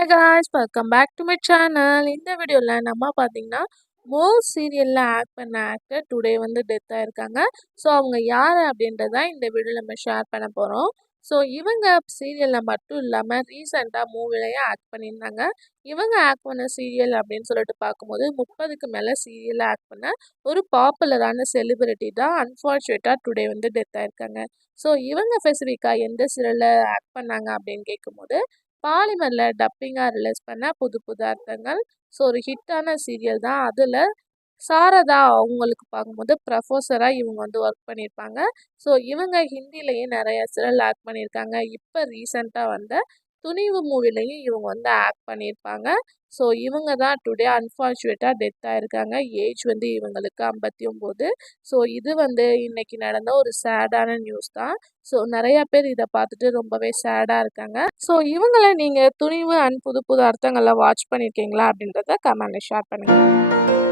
Hi guys welcome back to my channel. இந்த வீடியோவில் நம்ம பார்த்தீங்கன்னா மோஸ்ட் சீரியலில் ஆக்ட் பண்ண ஆக்டர் டுடே வந்து டெத் ஆயிருக்காங்க. ஸோ அவங்க யார் அப்படின்றத இந்த வீடியோவில் நம்ம ஷேர் பண்ண போகிறோம். ஸோ இவங்க சீரியலில் மட்டும் இல்லாமல் ரீசெண்டாக மூவிலையும் ஆக்ட் பண்ணியிருந்தாங்க. இவங்க ஆக்ட் பண்ண சீரியல் அப்படின்னு சொல்லிட்டு பார்க்கும்போது 30க்கு மேலே சீரியலில் ஆக்ட் பண்ண ஒரு பாப்புலரான செலிபிரிட்டி தான் அன்ஃபார்ச்சுனேட்டாக டுடே வந்து டெத் ஆயிருக்காங்க. ஸோ இவங்க ஸ்பெசிஃபிக்காக எந்த சீரியலில் ஆக்ட் பண்ணாங்க அப்படின்னு கேட்கும்போது பாலிமர்ல டப்பிங்கா ரிலீஸ் பண்ண புது புது அர்த்தங்கள். ஸோ ஒரு ஹிட்டான சீரியல் தான். அதில் சாரதா அவங்களுக்கு பார்க்கும்போது ப்ரொஃபஸரா இவங்க வந்து ஒர்க் பண்ணியிருப்பாங்க. ஸோ இவங்க ஹிந்திலேயே நிறைய சீரியல் ஆக்ட் பண்ணியிருக்காங்க. இப்போ ரீசெண்டாக வந்த துணிவு மூவிலையும் இவங்க வந்து ஆக்ட் பண்ணியிருப்பாங்க. ஸோ இவங்க தான் டுடே அன்ஃபார்ச்சுனேட்டாக டெத் ஆயிருக்காங்க. ஏஜ் வந்து இவங்களுக்கு 59. ஸோ இது வந்து இன்னைக்கு நடந்த ஒரு சேடான நியூஸ் தான். ஸோ நிறைய பேர் இதை பார்த்துட்டு ரொம்பவே சேடாக இருக்காங்க. ஸோ இவங்கள நீங்கள் துணிவு அண்ட் புது புது அர்த்தங்கள்லாம் வாட்ச் பண்ணியிருக்கீங்களா அப்படின்றத கமெண்ட்ல ஷேர் பண்ணுங்கள்.